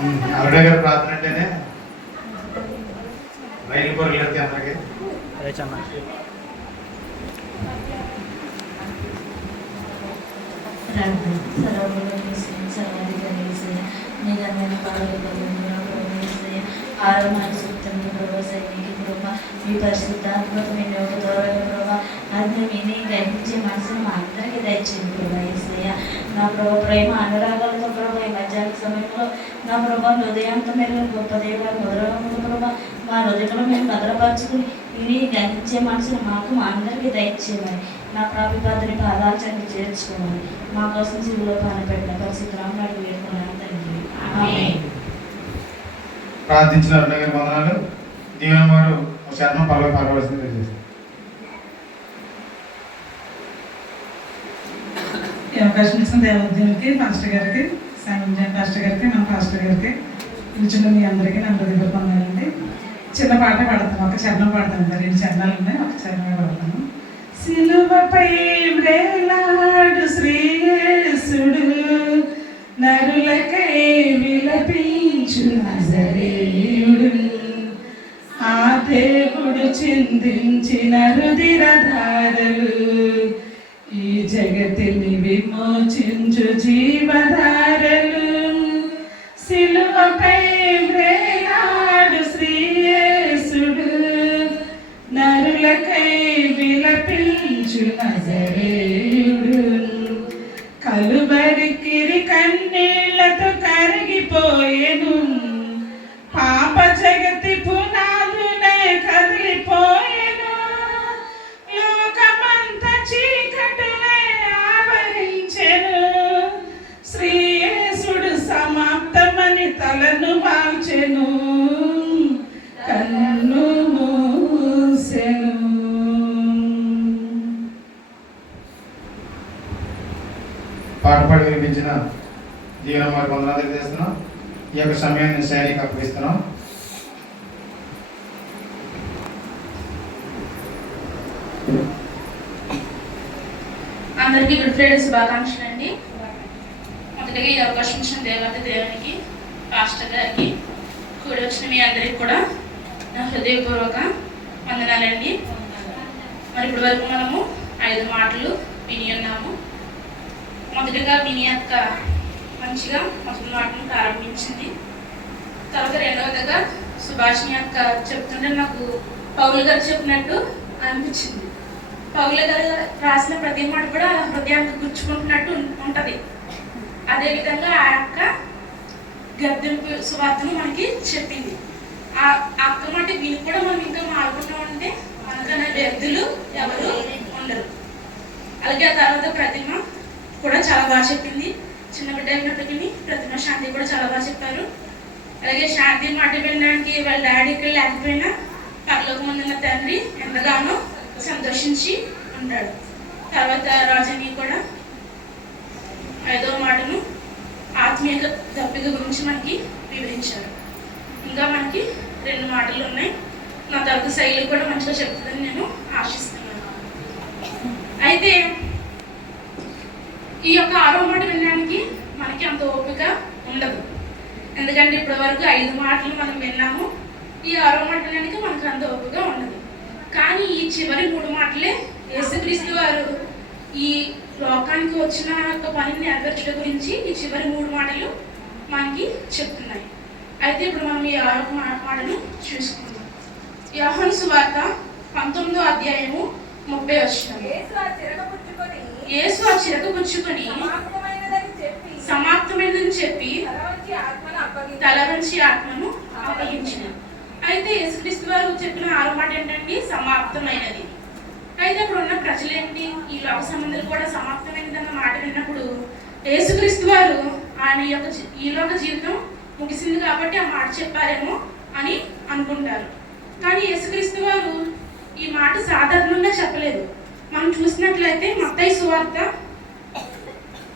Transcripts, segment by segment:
అరుడే గారు ప్రార్థన అంటేనే రైలు పొరలు కడితే అందరికీ అదే చిన్న ఆరోగ్య సూక్తం ప్రభావ సైనిక ప్రభావ మీ పరిశుద్ధాత్మకమైన ఒక దూరమైన ప్రభావ అది విని గ్రహించే మనసును మా అందరికీ దయచేయండి ప్రభా యేసయ్య. నా ప్రభావ ప్రేమ అనురాగాలతో ప్రభావ ఈ మధ్యాహ్న సమయంలో నా ప్రభావ హృదయాంతమైన గొప్ప దేవ మధురములు ప్రభావ మా హృదయంలో మేము భద్రపరచుకుని విని గ్రహించే మనసును మాకు మా అందరికీ దయచేయమని నా ప్రాభిపాదని పాదాలు చెంది చేర్చుకోమని మా కోసం జీవులో పానపెట్టిన పరిశుద్ధరాములు అడిగి వేడుకున్నాను తండ్రి. ఆమేన్. ప్రార్థించిన అరుణ గారి వందనాలు. దీవెన వారు శరణం పల్లవి పాడవలసింది తెలియజేస్తారు. ఈ అవకాశం ఇచ్చిన దేవోద్యమికి పాస్టర్ గారికి సాయంజన్ పాస్టర్ గారికి మన పాస్టర్ గారికి పిలిచిన మీ అందరికీ నా హృదయపూర్వక వందనాలండి. చిన్న పాట పాడతాను, ఒక చరణం పాడతాను. 2 చరణాలు ఉన్నాయి, ఒక చరణమే పాడతాను. సిలువపై వ్రేలాడు శ్రీయేసుడు నరులకై విలపించు నజరేయుడు ఆ దేవుడు చిందించిన రుధిరధారలు ఈ జగతిని విమోచించు జీవధారలు సిలువపై వ్రేలాడు శ్రీయేసుడు నరులకై విలపించు నజరేయుడు కలువరికిరి కన్నీళ్లతో కరిగిపోయేను పాప జగతి పునాదునే కదిలిపోయేను లోకమంత చీకటినే ఆవరించెను శ్రీయేసుడు సమాప్తమని తలను వాల్చెను కన్ను మూసెను. పాట పాడి వినిపించిన దీవెన వారికి వందనాలు తెలియజేస్తున్నాం. ఈ యొక్క సమయాన్ని శైలికి అప్పగిస్తున్నాం. అందరికీ గుడ్ ఫ్రైడే శుభాకాంక్షలు అండి. మొదటిగా ఈ అవకాశం ఇచ్చిన దేవునికి, పాస్టర్ గారికి, కూడి వచ్చిన మీ అందరికి కూడా నా హృదయపూర్వక వందనాలండి. మరి ఇప్పటి వరకు మనము 5 మాటలు విని ఉన్నాము. మొదటిగా విని అక్క మంచిగా మొదటి మాటను ప్రారంభించింది. తర్వాత రెండవదిగా సుభాషిణి అక్క చెప్తుంటే నాకు పౌలు గారు చెప్పినట్టు అనిపించింది. పౌలు గారు రాసిన ప్రతి మాట కూడా హృదయానికి గుర్చుకుంటున్నట్టు ఉంటుంది. అదేవిధంగా ఆ అక్క గద్దెంపు సువార్తను మనకి చెప్పింది. ఆ అక్క మాట విని కూడా మనం ఇంకా మారుకుంటూ ఉంటే మనకన్నా వ్యక్తులు ఎవరు ఉండరు. అలాగే ఆ తర్వాత ప్రతిమ కూడా చాలా బాగా చెప్పింది. చిన్న బిడ్డ అయినప్పటికీ ప్రతిమ శాంతి కూడా చాలా బాగా చెప్పారు. అలాగే శాంతి మాట వినడానికి వాళ్ళ డాడీ ఇక్కడ లేకపోయినా పరలోకం ముందున్న తండ్రి ఎంతగానో సంతోషించి ఉంటాడు. తర్వాత రాజని కూడా 5వ మాటను ఆత్మీయ దప్పిక గురించి మనకి వివరించారు. ఇంకా మనకి 2 మాటలు ఉన్నాయి. నా తర్వాత శైలి కూడా మంచిగా చెప్తుందని నేను ఆశిస్తున్నాను. అయితే ఈ యొక్క 6వ మాట వినడానికి మనకి అంత ఓపిక ఉండదు. ఎందుకంటే ఇప్పటి వరకు 5 మాటలు మనం విన్నాము. ఈ 6వ మాట వినడానికి మనకు అంత ఓపిక ఉండదు. కానీ ఈ చివరి 3 మాటలే యేసుక్రీస్తు వారు ఈ లోకానికి వచ్చిన యొక్క పనిని నెరవేర్చడం గురించి ఈ చివరి 3 మాటలు మనకి చెప్తున్నాయి. అయితే ఇప్పుడు మనం ఈ 6వ మాటను చూసుకుందాం. యోహాను సువార్త 19వ అధ్యాయము 30వ వచనం. యేసు ఆ చిరక పుచ్చుకొని సమాప్తమైనదని చెప్పి తల వంచి ఆత్మను అప్పగించిన. అయితే యేసుక్రీస్తు వారు చెప్పిన 6వ మాట ఏంటండి? సమాప్తమైనది. అయితే అప్పుడు ఉన్న ప్రజలేంటి? ఈ లోక సంబంధాలు కూడా సమాప్తమైనది అన్న మాట విన్నప్పుడు యేసుక్రీస్తు వారు ఆయన యొక్క ఈ లోక జీవితం ముగిసింది కాబట్టి ఆ మాట చెప్పారేమో అని అనుకుంటారు. కానీ యేసుక్రీస్తు వారు ఈ మాట సాధారణంగా చెప్పలేదు. మనం చూసినట్లయితే మత్తయి సువార్త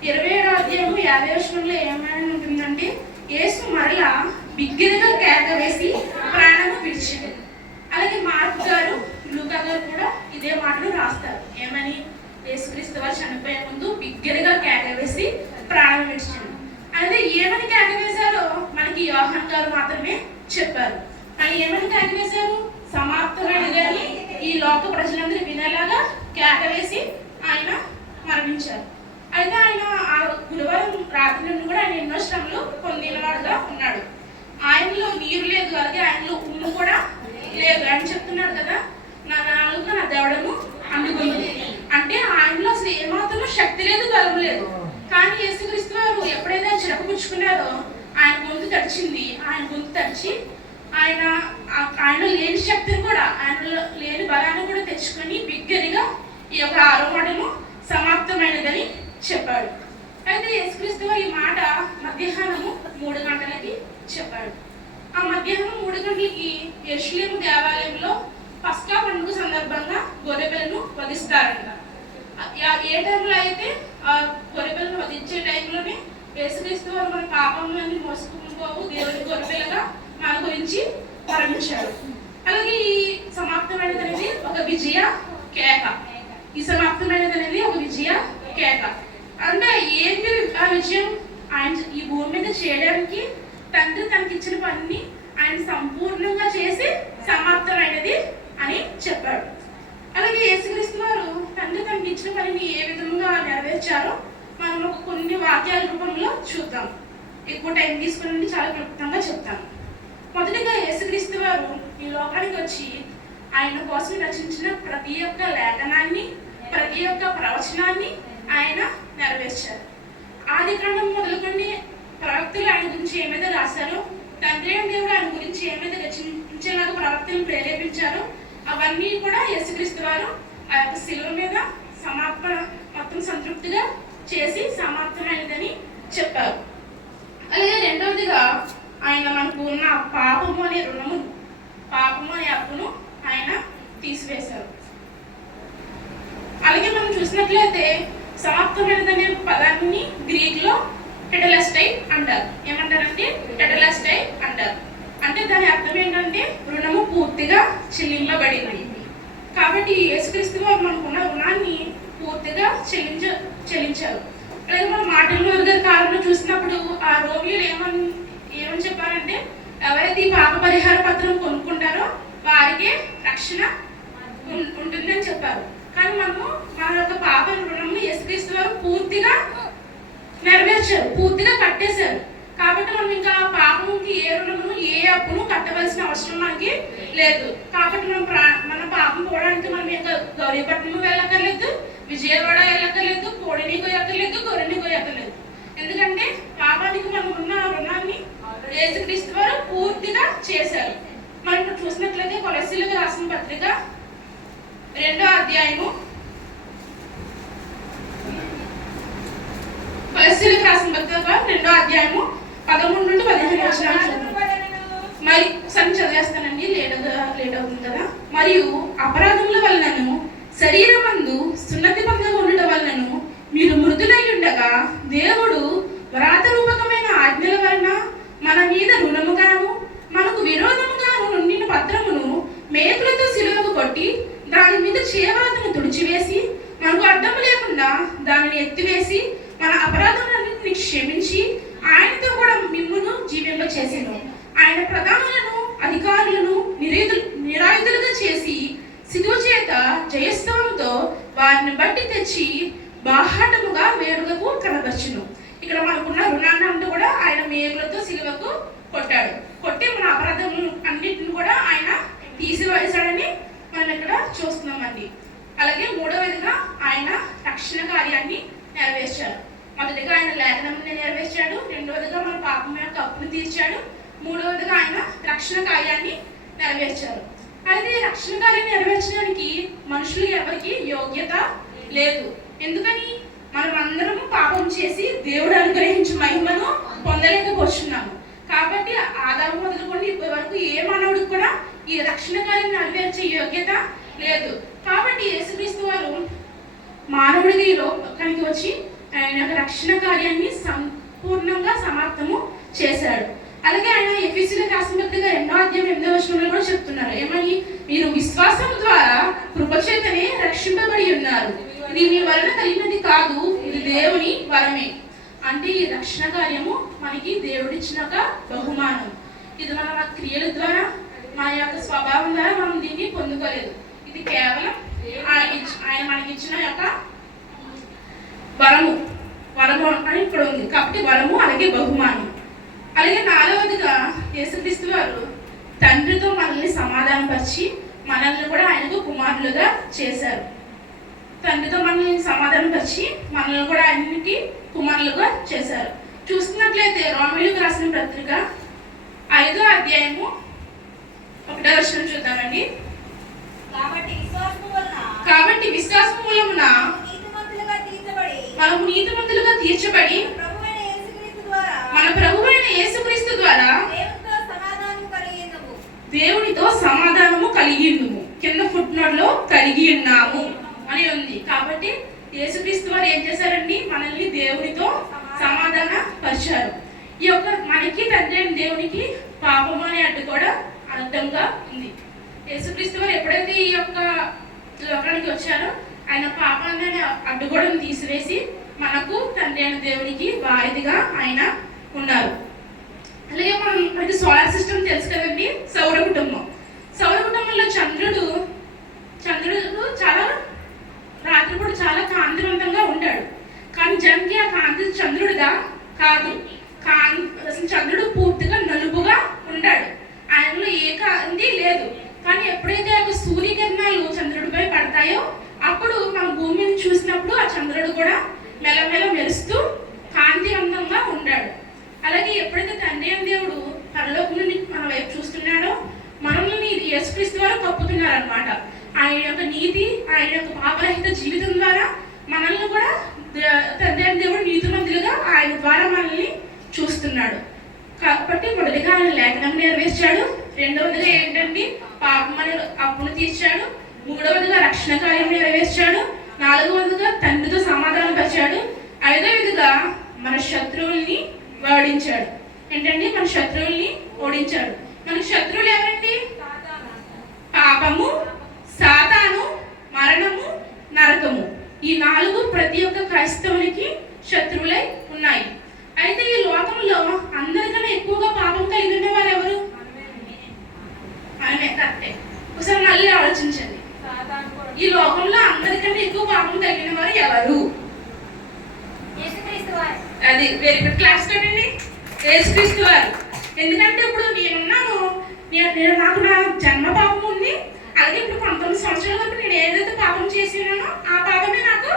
27వ అధ్యాయము 50వ వచనంలో ఏమైనా ఉంటుందంటే యేసు మరలా బిగ్గరగా కేక వేసి ప్రాణము విడిచాడు. అలాగే మార్కు గారు, లూకా గారు కూడా ఇదే మాటలు రాస్తారు. ఏమని? యేసుక్రీస్తు వారు చనిపోయే ముందు బిగ్గరగా కేక వేసి ప్రాణం విడిచాడు. అయితే ఏమని కేక వేశారో మనకి యోహాన్ గారు మాత్రమే చెప్పారు. ఆయన ఏమని కేక వేశారు? సమాప్తమైనది అని ఈ లోక ప్రజలందరూ వినేలాగా కేక వేసి ఆయన మరణించారు. అయితే ఆయన ఆ గురువారం రాత్రి నుండి కూడా ఆయన ఎన్నో శ్రమలు పొందినవాడుగా ఉన్నాడు. ఆయనలో నీరు లేదు, అలాగే ఆయనలో ఉమ్ము కూడా లేదు. ఆయన చెప్తున్నాడు కదా, నా నాలుగు నా దవడను అందుకుంది అంటే ఆయనలో అసలు ఏమాత్రం శక్తి లేదు, బలం లేదు. కానీ యేసుక్రీస్తు వారు ఎప్పుడైతే చిరకపుచ్చుకున్నారో ఆయన గొంతు తడిచింది. ఆయన గొంతు తడిచి ఆయన లేని శక్తిని కూడా, ఆయనలో లేని బలాన్ని కూడా తెచ్చుకొని బిగ్గరగా ఈ యొక్క 6వ మాటను సమాప్తమైనదని చెప్పాడు. అయితే యేసుక్రీస్తు వారు ఈ మాట మధ్యాహ్నము 3 గంటలకి చెప్పాడు. ఆ మధ్యాహ్నం 3 గంటలకి యెరూషలేము దేవాలయంలో పస్కా పండుగ సందర్భంగా గొర్రెపిల్లను వధిస్తారంట. ఏ టైంలో అయితే ఆ గొర్రెపిల్లను వధించే టైంలోనే యేసుక్రీస్తు వారు మన పాపములన్నీ మోసుకుని పోవు దేవుని గొర్రెపిల్లగా మన గురించి మరణించాడు. అలాగే ఈ సమాప్తమైనది అనేది ఒక విజయ కేక. ఈ సమాప్తమైనది అనేది ఒక విజయ కేక. అంటే ఏంటి ఆ విజయం? ఆయన ఈ భూమి మీద చేయడానికి తండ్రి తనకిచ్చిన పనిని ఆయన సంపూర్ణంగా చేసి సమాప్తమైనది అని చెప్పాడు. అలాగే యేసుక్రీస్తు వారు తండ్రి తనకి ఇచ్చిన పనిని ఏ విధంగా నెరవేర్చారో మనం ఒక కొన్ని వాక్యాల రూపంలో చూద్దాం. ఎక్కువ టైం తీసుకుని చాలా క్లుప్తంగా చెప్తాను. మొదటిగా యేసుక్రీస్తు వారు ఈ లోకానికి వచ్చి ఆయన కోసం రచించిన ప్రతి ఒక్క లేఖనాన్ని, ప్రతి ఒక్క ప్రవచనాన్ని ఆయన నెరవేర్చారు. ఆది కాండం మొదలుకొని ప్రవక్తలు ఆయన గురించి ఏమైతే రాశారో, తండ్రి అయిన దేవుడు ఆయన గురించి ఏమైతే రచించేలాగా ప్రవక్తలను ప్రేరేపించారో అవన్నీ కూడా యేసుక్రీస్తు వారు ఆ యొక్క శిలువ మీద మొత్తం సంతృప్తిగా చేసి సమాప్తమైనదని చెప్పారు. అలాగే రెండవదిగా ఆయన మనకు ఉన్న పాపము అనే రుణము, పాపము అనే అప్పును ఆయన తీసివేశారు. అలాగే మనం చూసినట్లయితే సమాప్తమైనదనే పదాన్ని గ్రీక్లో టెటెలస్టై అంటారు. ఏమంటారంటే టెటెలస్టై అంటారు. అంటే దాని అర్థం ఏంటంటే రుణము పూర్తిగా చెల్లింపబడింది. కాబట్టి యేసుక్రీస్తు వారు మనకున్న రుణాన్ని పూర్తిగా చెల్లించారు. అలాగే మనం మార్టిన్ లూథర్ గారి కాలంలో చూసినప్పుడు ఆ రోమియోలు ఏమని చెప్పారంటే, ఎవరైతే ఈ పాప పరిహార పత్రం కొనుక్కుంటారో వారికే రక్షణ ఉంటుందని చెప్పారు. కానీ మనము మన యొక్క పాప రుణము యేసుక్రీస్తు వారు పూర్తిగా నెరవేర్చారు, పూర్తిగా కట్టేశారు. కాబట్టి మనం ఇంకా పాపముకి ఏ రుణమును ఏ అప్పును కట్టవలసిన అవసరం మనకి లేదు. కాబట్టి మన పాపం పోవడానికి మనం ఇంకా గౌరీపట్నం వెళ్ళక్కర్లేదు, విజయవాడ వెళ్ళక్కర్లేదు, కోడిని కొయ్యక్కర్లేదు, గొర్రెని కొయ్యక్కర్లేదు. ఎందుకంటే పాపానికి మనం ఉన్న రుణాన్ని యేసుక్రీస్తు వారు పూర్తిగా చేశారు. మనం ఇప్పుడు చూసినట్లయితే కొలస్సీలకు రాసిన పత్రిక 2వ అధ్యాయము, కొలస్సీలకు రాసిన పత్రిక 2వ అధ్యాయము 13 నుండి 15 వచనాలు మరి ఒకసారి చదివేస్తానండి, లేట్ అవుతుంది కదా. మరియు అపరాధముల వలనను శరీరమందు సున్నతి పొందగా ఉండటం వలనను మీరు మృదులై ఉండగా దేవుడు వ్రాతరూపకమైన ఆజ్ఞల వలన మన మీద రుణముగాను మనకు విరోధముగాను నుండిన పత్రమును మేకులతో సిలువకు కొట్టి దాని మీద చేవ్రాతను తుడిచివేసి మనకు అడ్డము లేకుండా దానిని ఎత్తివేసి మన అపరాధములన్నింటినీ క్షమించి ఆయనతో కూడా మిమ్మును జీవింపచేసెను. ఆయన ప్రధానులను అధికారులను నిరాయుధులుగా చేసి సిలువ చేత జయస్తవంతో వారిని బట్టి తెచ్చి బాహాటముగా వేడుకకు కనబర్చును. ఇక్కడ మనకున్న రుణాన్ని అంటూ కూడా ఆయన మేకులతో సిలువకు కొట్టి మన అపరాధములు అన్నింటిని కూడా ఆయన తీసివేశాడని మనం ఇక్కడ చూస్తున్నామండి. అలాగే మూడవదిగా ఆయన రక్షణ కార్యాన్ని నెరవేర్చాడు. మొదటిగా ఆయన లేఖనాన్ని నెరవేర్చాడు, రెండవదిగా మన పాపం యొక్క అప్పును తీర్చాడు, మూడవదిగా ఆయన రక్షణ కార్యాన్ని నెరవేర్చారు. అయితే రక్షణ కార్యాన్ని నెరవేర్చడానికి మనుషులు ఎవరికి యోగ్యత లేదు. ఎందుకని? మనం అందరము పాపం చేసి దేవుడు అనుగ్రహించిన మహిమను పొందలేకపోతున్నాము. కాబట్టి ఆదాము మొదలుకొని ఇప్పటి వరకు ఏ మానవుడికి కూడా ఈ రక్షణ కార్యం నెరవేర్చే యోగ్యత లేదు. కాబట్టి యేసుక్రీస్తు వారు మానవుడిగా ఈ లోకానికి వచ్చి ఆయన యొక్క రక్షణ కార్యాన్ని సంపూర్ణంగా సమాప్తము చేశాడు. అలాగే ఆయన ఎఫెసీయులకు రాసిన పత్రిక 2వ అధ్యాయం 8వ వచనంలో కూడా చెప్తున్నారు. ఏమని? మీరు విశ్వాసం ద్వారా కృపచేతనే రక్షింపబడి ఉన్నారు, ఇది మీ వలన కలిగినది కాదు, ఇది దేవుని వరమే. అంటే ఈ రక్షణ కార్యము మనకి దేవుడిచ్చిన ఒక బహుమానం. ఇది మన క్రియల ద్వారా, మన యొక్క స్వభావం ద్వారా మనం దీన్ని పొందుకోలేదు. ఇది కేవలం ఆయన మనకిచ్చిన యొక్క వరము అని ఇక్కడ ఉంది. కాబట్టి వరము అలాగే బహుమానం. అలాగే 4వదిగా యేసుక్రీస్తు వారు తండ్రితో మనల్ని సమాధానపరిచి మనల్ని కూడా ఆయనకు కుమారులుగా చేశారు. తండ్రితో మనల్ని సమాధానపరిచి మనల్ని కూడా ఆయనకి కుమారులుగా చేశారు. చూస్తున్నట్లయితే రోమీయులకు రాసిన పత్రిక 5వ అధ్యాయము 1వ వచనం చూద్దామండి. కాబట్టి విశ్వాసము మూలమున మనము నీతిమంతులుగా తీర్చబడి మన ప్రభువైన యేసుక్రీస్తు ద్వారా దేవునితో సమాధానము కలిగి ఉన్నాము. కింద ఫుట్నోట్లో కలిగి ఉన్నాము అని ఉంది. కాబట్టి యేసుక్రీస్తు వారు ఏం చేశారండి? మనల్ని దేవునితో సమాధాన పరిచారు. ఈ యొక్క మనకి తండ్రి అయిన దేవునికి పాపం అనే అడ్డు కూడా అర్థంగా ఉంది. యేసుక్రీస్తు వారు ఎప్పుడైతే ఈ యొక్క లోకానికి వచ్చారో ఆయన పాపాన్ని అడ్డుగోడను తీసివేసి మనకు తండ్రి అయిన దేవునికి వారిదిగా ఆయన ఉన్నారు. అలాగే మనకి సోలార్ సిస్టమ్ తెలుసు కదండి, సౌర కుటుంబం. సౌర కుటుంబంలో చంద్రుడు చాలా రాత్రిపూట చాలా కాంతివంతంగా ఉంటాడు. కానీ జనకి ఆ కాంతి చంద్రుడిగా కాదు. అసలు చంద్రుడు పూర్తిగా నలుపుగా ఉంటాడు. ఆయనలో ఏ కాంతి లేదు. కానీ ఎప్పుడైతే ఒక సూర్యకిరణాలు చంద్రుడిపై పడతాయో అప్పుడు మనం భూమిని చూసినప్పుడు ఆ చంద్రుడు కూడా మెల్లమెల్ల మెరుస్తూ కాంతివంతంగా ఉంటాడు. అలాగే ఎప్పుడైతే తండ్రి అయిన దేవుడు పరలోకం నుండి మన వైపు చూస్తున్నాడో మనల్ని యేసుక్రీస్తు వారు కప్పుతున్నారనమాట. ఆయన యొక్క నీతి, ఆయన యొక్క పాపరహిత జీవితం ద్వారా మనల్ని కూడా తండ్రి అయిన దేవుడు నీతిమంతులుగా ఆయన ద్వారా మనల్ని చూస్తున్నాడు. కాబట్టి మొదటిగా ఆయన లేఖనం నెరవేర్చాడు. 2వదిగా ఏంటండి? పాపం అనే అప్పును తీర్చాడు. 3వదిగా రక్షణ కార్యం నెరవేర్చాడు. 4వదిగా తండ్రితో సమాధానం పరిచాడు. 5వదిగా మన శత్రువుల్ని ఓడించాడు. ఏంటండి? మన శత్రువుల్ని ఓడించాడు. మనకి శత్రువులు ఎవరండి? పాపము, సాతాను, మరణము, నరకము. ఈ 4 ప్రతి ఒక్క క్రైస్తవునికి శత్రువులై ఉన్నాయి. అయితే ఈ లోకంలో అందరికన్నా ఎక్కువగా పాపం కలిగి ఉన్నవారు ఎవరు? మనమే. కరెక్టే. ఒకసారి మళ్ళీ ఆలోచించండి. ఈ లోకంలో అందరికన్నా ఎక్కువ పాపం కలిగిన వారు ఎవరు? అది వెరీ గుడ్. క్లాస్ కదండి, యేసుక్రీస్తు వారు. ఎందుకంటే ఇప్పుడు నేనున్నాను, నాకు నా జన్మ పాపం ఉంది. అలాగే ఇప్పుడు 19 సంవత్సరాల వరకు నేను ఏదైతే పాపం చేసినానో ఆ పాపమే నాకు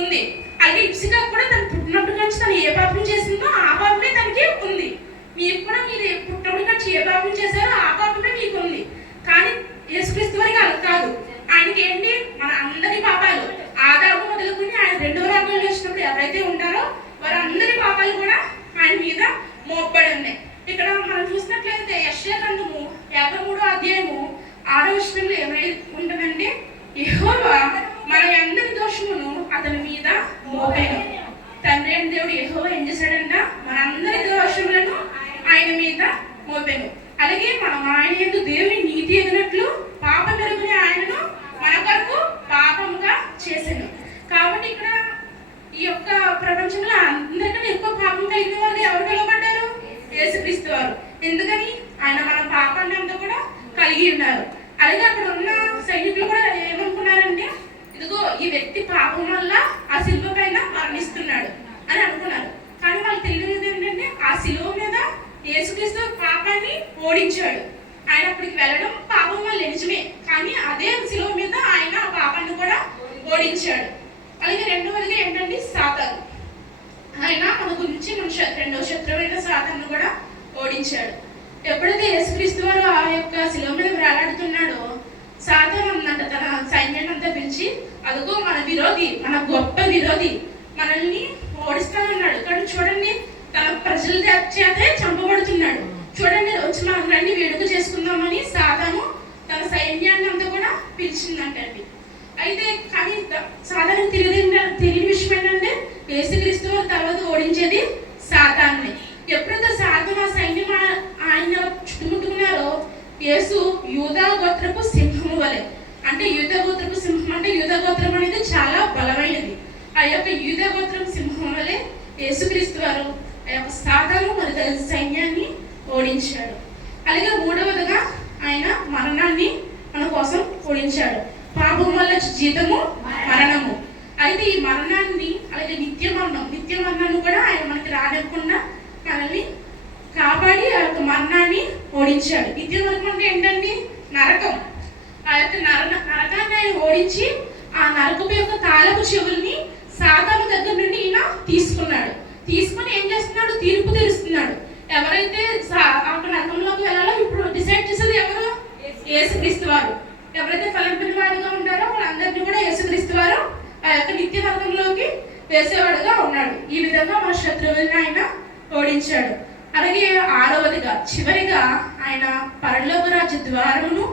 ఉంది. అలాగే ఇప్సిగా కూడా తను పుట్టినప్పటి నుంచి తను ఏ పాపం చేసిందో ఆ పాపమే తనకి ఉంది. మీకు కూడా మీరు పుట్టినప్పటి నుంచి ఏ పాపం చేశారో ఆ పాపమే మీకు ఉంది. కానీ యేసుక్రీస్తు వారికి అలా కాదు. ఆయనకి ఏంటి? మన అందరి పాపాలు ఆదాము మొదలుకొని ఆయన 2వ రాజ్యంలో వచ్చినప్పుడు ఎవరైతే ఉంటారో వారందరి పాపాలు కూడా ఆయన మీద మోపబడి ఉన్నాయి. ఇక్కడ మనం చూసినట్లయితే యెషయా గ్రంథము 53వ అధ్యాయము 6వ వచనంలో ఏమై ఉంటుందండి? యెహోవా మన అందరి దోషమును అతని మీద మోపాను. తండ్రి అయిన దేవుడు యెహోవా ఏం చేశాడంట? మన అందరి దోషములను ఆయన మీద మోపాను. అలాగే మనం ఆయన యందు దేవుని నీతి ఎదిగినట్లు పాప మెరుగుని ఆయనను మన కొరకు పాపముగా చేశాను. కాబట్టి ఇక్కడ ఈ యొక్క ప్రపంచంలో అందరికన్నా ఎక్కువ పాపం కలిగిన వారు ఎవరు పిలువబడ్డారు? యేసుక్రీస్తు వారు. ఎందుకని? ఆయన మన పాపాన్ని అంతా కూడా కలిగి ఉన్నారు. అలాగే అక్కడ ఉన్న సైనికులు కూడా ఏమనుకున్నారంటే, ఇదిగో ఈ వ్యక్తి పాపం వల్ల ఆ శిలువ పైన మరణిస్తున్నాడు అని అనుకున్నారు. కానీ వాళ్ళు తెలియదు ఏంటంటే ఆ శిలువ మీద యేసుక్రీస్తు పాపాన్ని ఓడించాడు. ఆయన అక్కడికి వెళ్ళడం పాపం వల్ల నిజమే, కానీ అదే శిలువ మీద ఆయన ఆ పాపాన్ని కూడా ఓడించాడు. అలాగే 2వదిగా ఏంటంటే సాతాను. ఆయన మన గురించి మన 2వ శత్రువైన సాతాను కూడా ఓడించాడు. ఎప్పుడైతే యేసుక్రీస్తు వారు ఆ యొక్క శిలువ మీద వేలాడుతున్నాడో సాతాను ఉందంట తన సైన్యాన్ని అంతా పిలిచి, అదిగో మన విరోధి, మన గొప్ప విరోధి మనల్ని ఓడిస్తానన్నాడు. కానీ చూడండి, తన ప్రజల చేతే చంపబడుతున్నాడు. చూడండి, వచ్చి మనం రండి వేడుక చేసుకుందామని సాతాను తన సైన్యాన్ని అంతా కూడా పిలిచిందంటండి. అయితే కానీ సాధారణ తెలియని విషయం ఏంటంటే యేసుక్రీస్తు వారు తర్వాత ఓడించేది సాతాన్ని. ఎప్పుడైతే సాతాను ఆ సైన్యం ఆయన చుట్టుముట్టుకున్నారో యేసు యూదా గోత్రపు సింహము వలె, అంటే యూదా గోత్రపు సింహం అంటే యూదా గోత్రం అనేది చాలా బలమైనది. ఆ యొక్క యూదా గోత్రపు సింహం వలె యేసుక్రీస్తు వారు ఆ యొక్క సాతాను మరి దాని సైన్యాన్ని ఓడించాడు. అలాగే మూడవదిగా ఆయన మరణాన్ని మన కోసం ఓడించాడు. పాపం వల్ల జీతము మరణము. అయితే ఈ మరణాన్ని అలాగే నిత్య మరణాన్ని కూడా ఆయన మనకి రానివ్వకుండా మనల్ని కాపాడి ఆ యొక్క మరణాన్ని ఓడించాడు. నిత్య మరణం అంటే ఏంటండి? నరకం. ఆ యొక్క నరకాన్ని ఆయన ఓడించి ఆ నరకపు యొక్క తాళపు చెవుల్ని సాతాను దగ్గర నుండి ఈయన తీసుకుని ఏం చేస్తున్నాడు? తీర్పు తీరుస్తున్నాడు. ఎవరైతే అక్కడ నరకంలోకి వెళ్ళాలో ఇప్పుడు డిసైడ్ చేసేది ఎవరు? యేసుక్రీస్తు వారు. ఎవరైతే ఫలింపిన వాడుగా ఉంటారో వాళ్ళందరినీ కూడా యేసుక్రీస్తు వారు ఆ యొక్క నిత్య నరకంలోకి వేసేవాడుగా ఉన్నాడు. ఈ విధంగా మన శత్రువులను ఆయన ఓడించాడు. అలాగే ఆరవదిగా చివరిగా ఆయన పరలోక రాజ్య ద్వారమును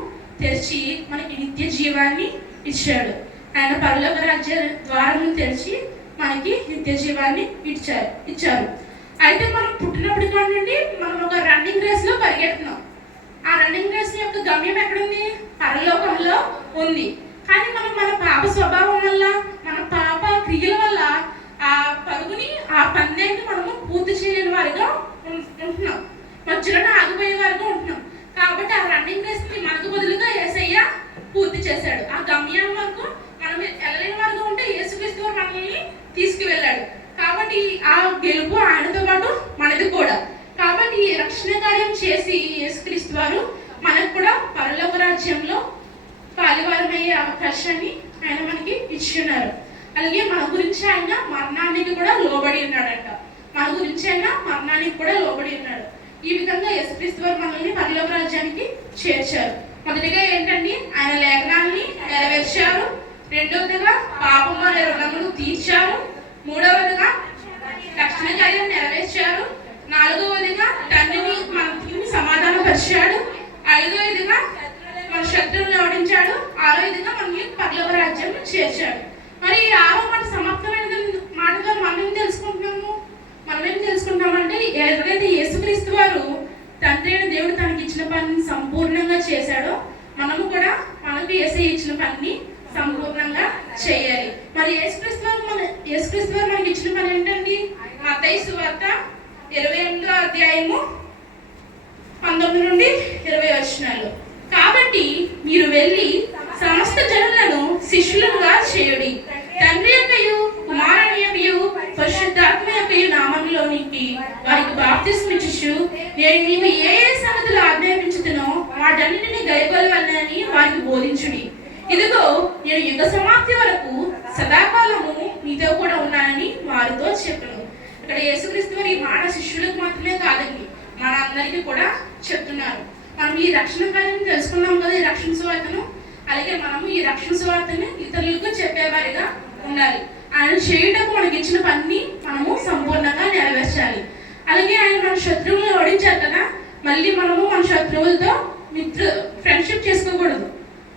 తెరిచి మనకి నిత్య జీవాన్ని ఇచ్చాడు. ఆయన పరలోక రాజ్య ద్వారమును తెరిచి మనకి నిత్య జీవాన్ని ఇచ్చారు. అయితే మనం పుట్టినప్పటి నుండి మనం ఒక రన్నింగ్ రేస్ లో పరిగెడుతున్నాం. ఆ రన్నింగ్ రేస్ యొక్క గమ్యం ఎక్కడుంది? పరలోకంలో ఉంది. కానీ మనం మన పాప స్వభావం వల్ల, మన పాప క్రియల వల్ల ఆ పరుగుని, ఆ పందెంని మనము పూర్తి చేయలేని వారిగా ఉంటున్నాం. మధ్యలోనే ఆగిపోయే వారిగా ఉంటున్నాం. కాబట్టి ఆ రన్నింగ్ రేస్ ని మనకు బదులుగా యేసయ్య పూర్తి చేశాడు. ఆ గమ్యం వరకు మనం వెళ్ళలేని వారిగా ఉంటే యేసుక్రీస్తు వారు మనల్ని తీసుకువెళ్ళాడు. కాబట్టి ఆ గెలుపు ఆయనతో పాటు మనది కూడా. కాబట్టి ఈ రక్షణ కార్యం చేసి యేసుక్రీస్తు వారు మనకు కూడా పరలోక రాజ్యంలో పాలివారమయ్యే అవకాశాన్ని ఆయన మనకి ఇచ్చున్నారు. అలాగే మన గురించి ఆయన మరణానికి కూడా లోబడి ఉన్నాడంట. మన గురించి ఆయన మరణానికి కూడా లోబడి ఉన్నాడు. ఈ విధంగా యేసుక్రీస్తు వారు మనల్ని పరలోక రాజ్యానికి చేర్చారు. మొదటిగా ఏంటండి? ఆయన లేఖనాన్ని నెరవేర్చారు. రెండవదిగా పాపం అనే రుణమును తీర్చారు. మూడవదిగా రక్షణ కార్యం నెరవేర్చారు. నాలుగవదిగా తండ్రిని మనకి సమాధానపరిచాడు. ఐదవదిగా మన శత్రువులను ఓడించాడు. ఆరోదిగా మనకి పరలోక రాజ్యం చేర్చాడు. మరి ఈ ఆరో మాట సమాప్తమైన మాట ద్వారా మనం ఏం తెలుసుకుంటామంటే ఎవరైతే యేసుక్రీస్తు వారు తండ్రి అయిన దేవుడు తనకి ఇచ్చిన పనిని సంపూర్ణంగా చేశాడో మనము కూడా మనకు యేసయ్య ఇచ్చిన పనిని సంపూర్ణంగా చేయాలి. మరి యేసుక్రీస్తు వారు మనకి ఇచ్చిన పని ఏంటండి? మత్తయి సువార్త 28వ అధ్యాయము 19 నుండి 20 వచనాలు. కాబట్టి మీరు వెళ్ళి సమస్త జనులను శిష్యులుగా చేయుడి, తండ్రి యొక్కయు కుమారుని యొక్కయు పరిశుద్ధాత్మ యొక్కయు నామములోనికి వారికి బాప్తిస్మం ఇచ్చుచు నేను నీవు ఏ సంగతులు ఆజ్ఞాపించుతునో వాటన్నిటిని గైకొనవలెనని వారికి బోధించుడి. ఇదిగో నేను యుగ సమాప్తి వరకు సదాకాలము మీతో కూడా ఉన్నానని వారితో చెప్పను. ఇక్కడ యేసుక్రీస్తు వారు ఈ మాట శిష్యులకు మాత్రమే కాదండి, మన అందరికీ కూడా చెప్తున్నారు. మనం ఈ రక్షణ కార్యం తెలుసుకున్నాం కదా, ఈ రక్షణ సువార్తను. అలాగే మనము ఈ రక్షణ సువార్తను ఇతరులకు చెప్పేవారిగా ఉండాలి. ఆయన చేయుటకు మనకి ఇచ్చిన పనిని మనము సంపూర్ణంగా నెరవేర్చాలి. అలాగే ఆయన మన శత్రువులను ఓడించారు కదా, మళ్ళీ మనము మన శత్రువులతో ఫ్రెండ్షిప్ చేసుకోకూడదు.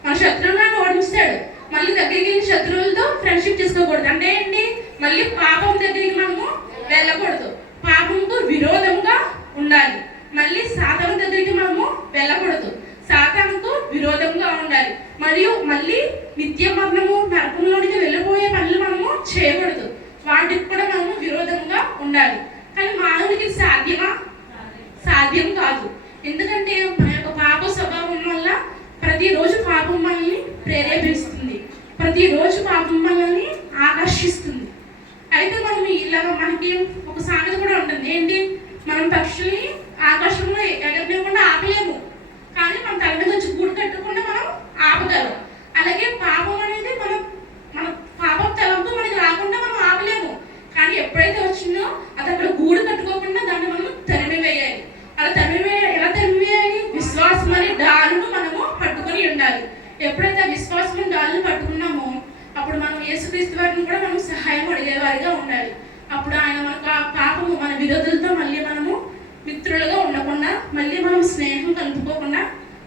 మన శత్రువులను ఓడించాడు, మళ్ళీ దగ్గరికి వెళ్ళి శత్రువులతో ఫ్రెండ్షిప్ చేసుకోకూడదు. అంటే ఏంటి? మళ్ళీ పాపం దగ్గరికి మనము వెళ్ళకూడదు, పాపంకు విరోధంగా ఉండాలి. మళ్ళీ సాతాను దగ్గరికి మనము వెళ్ళకూడదు, సాతానుకు విరోధంగా ఉండాలి. మరియు మళ్ళీ నిత్య మరణము నరకంలోనికి వెళ్ళిపోయే పనులు మనము చేయకూడదు, వాటికి కూడా మనము విరోధంగా ఉండాలి. కానీ మానవునికి సాధ్యమా? సాధ్యం కాదు. ఎందుకంటే మన యొక్క పాప స్వభావం వల్ల ప్రతిరోజు పాపం మనల్ని ప్రేరేపిస్తుంది, ప్రతిరోజు పాపం మనల్ని ఆకర్షిస్తుంది. అయితే మనం ఇలాగ మనకి ఒక సామెత కూడా ఉంటుంది. ఏంటి? మనం పక్షుల్ని ఆకాశంలో ఎగరలేకుండా ఆపలేము, కానీ మన తల మీద వచ్చి గూడు కట్టకుండా మనం ఆపగలం. అలాగే పాపం అనేది మన పాపం తలంపు మనకి రాకుండా మనం ఆపలేము, కానీ ఎప్పుడైతే వచ్చిందో అది అక్కడ గూడు కట్టుకోకుండా దాన్ని మనం తరిమివేయాలి. అలా ఎలా తరిమివేయాలి? విశ్వాసం అనే డాలును మనము పట్టుకొని ఉండాలి. ఎప్పుడైతే ఆ విశ్వాసం అనే డాలును పట్టుకున్నామో అప్పుడు మనం యేసుక్రీస్తు వారిని కూడా మనం సహాయం అడిగేవారిగా ఉండాలి. అప్పుడు ఆయన మనకు ఆ పాపము మన విరోధులతో మళ్ళీ మనము మిత్రులుగా ఉండకుండా, మళ్ళీ మనం స్నేహం కలుపుకోకుండా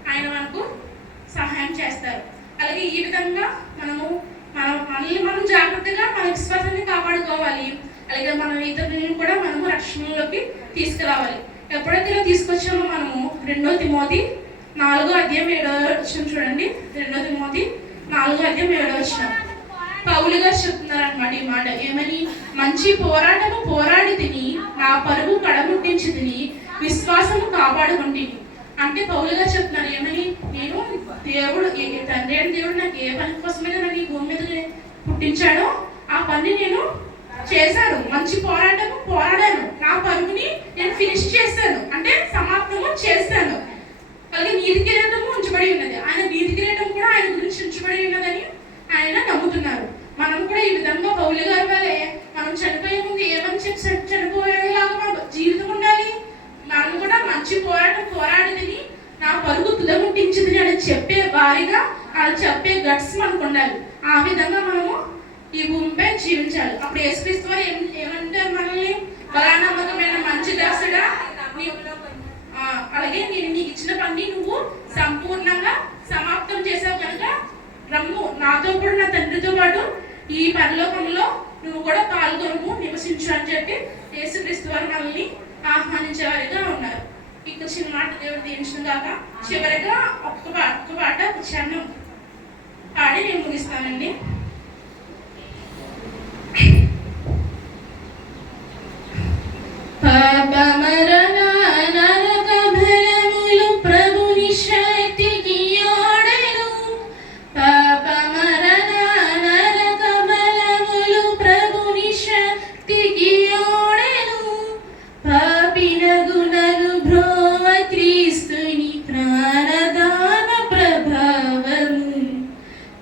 ఆయన మనకు సహాయం చేస్తారు. అలాగే ఈ విధంగా మనల్ని మనం జాగ్రత్తగా మన విశ్వాసాన్ని కాపాడుకోవాలి. అలాగే మన ఇతరులను కూడా మనము రక్షణలోకి తీసుకురావాలి. ఎప్పుడైతే ఇలా తీసుకొచ్చామో మనము 2 తిమోతి 4వ అధ్యాయం 7వ వచనం చూడండి. 2 తిమోతి 4వ అధ్యాయం 7వ వచనం పౌలు గారు చెప్తున్నారు. చెప్తున్నారన్నమాట ఈ మాట. ఏమని? మంచి పోరాటము పోరాడి తిని, నా పరుగు కడముట్టించి తిని, విశ్వాసము కాపాడుకుంటుంది. అంటే పౌలు గారు చెప్తున్నారు ఏమని? నేను దేవుడు తండ్రి అయిన దేవుడు నాకు ఏ పని కోసమైనా నాకు ఈ భూమి మీద పుట్టించాడో ఆ పని నేను చేశాను. మంచి పోరాటము పోరాడాను, నా పరుగుని నేను ఫినిష్ చేశాను, అంటే సమాప్తము చేశాను. అలాగే నీతి కిరీటము ఉంచబడి ఉన్నది. ఆయన నీతి కిరీటం కూడా ఆయన గురించి ఉంచబడి ఉన్నదని ఆయన నమ్ముతున్నారు. మనం కూడా ఈ విధంగా పౌలు గారి వల్లే మనం చనిపోయే ముందు ఏమని చెప్పి చనిపోయేలాగా మన జీవితం ఉండాలి. మనం కూడా మంచి పోరాటం పోరాడిదని, నా పరుగు తుదముట్టించింది అని చెప్పే వారిగా అలా చెప్పే గట్స్ మనకు ఉండాలి. ఆ విధంగా మనము ఈ భూమిపై జీవించాలి. అప్పుడు యేసుక్రీస్తు వారు ఏమంటారు మనల్ని? బలా నమ్మకమైన మంచి దాసుడా, అలాగే నేను నీకు ఇచ్చిన పని నువ్వు సంపూర్ణంగా సమాప్తం చేసావు కనుక రమ్ము, నాతో కూడా నా తండ్రితో పాటు ఈ పరలోకంలో నువ్వు కూడా పాల్గొనము, నివసించు అని చెప్పి యేసుక్రీస్తు వారు మనల్ని ఆహ్వానించేవారిగా ఉన్నారు. ఇక్కడ చిన్న మాట దేవుడు దీవించిన కాక చివరిగా ఒక్క పాట చరణం పాడి నేను ముగిస్తానండి. పాప మరణ నరక భయములు ప్రభుని శక్తికి ఓడెను. పాప మరణ నరక బలములు ప్రభుని శక్తికి ఓడెను. పాపిన గుణలు భ్రోవ క్రీస్తుని ప్రాణదాన ప్రభావము.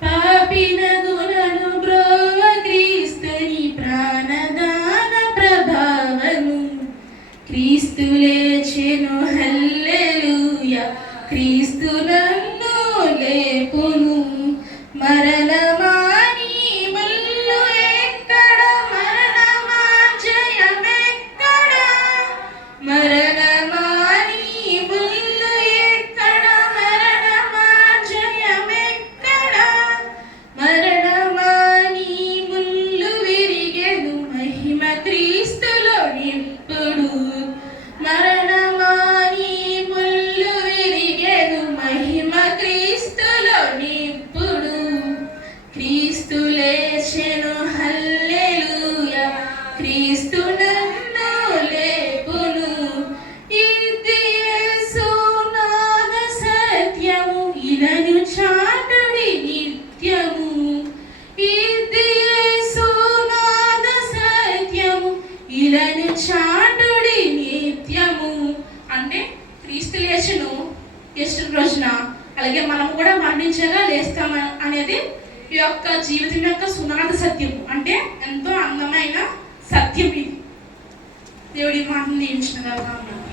పాపిన గుణలు భ్రోవ క్రీస్తుని ప్రాణదాన ప్రభావము. క్రీస్తు లేచెను హల్లెలూయా, క్రీస్తు నన్ను లేపును. మరణమాని ముల్లు ఎక్కడ, మరణమా జయమెక్కడ. మరణమాని ముల్లు ఎక్కడ, మరణమా జయమెక్కడ. మరణమాని ముల్లు విరిగెను, మహిమ క్రీస్తులో నింపుడు. మరణమాని ముల్లు విరిగెను, మహిమ క్రీస్తులో నింపుడు. క్రీస్తు లేచెను హల్లెలూయా, క్రీస్తు నన్ను లేపును. ఇది యేసు నాద సత్యము, ఇలను చాటుడి నిత్యము. ఇది యేసు నాద సత్యము, ఇలను చాటుడి నిత్యము. అంటే క్రీస్తు లేచెను ఈస్టర్ రోజున, అలాగే మనం కూడా మరణించగా లేస్తాం అనేది ఈ యొక్క జీవితం యొక్క సునాద సత్యము. అంటే ఎంతో అందమైన సత్యం ఇది. దేవుడి మాటను దీవించినగా ఉన్నాను.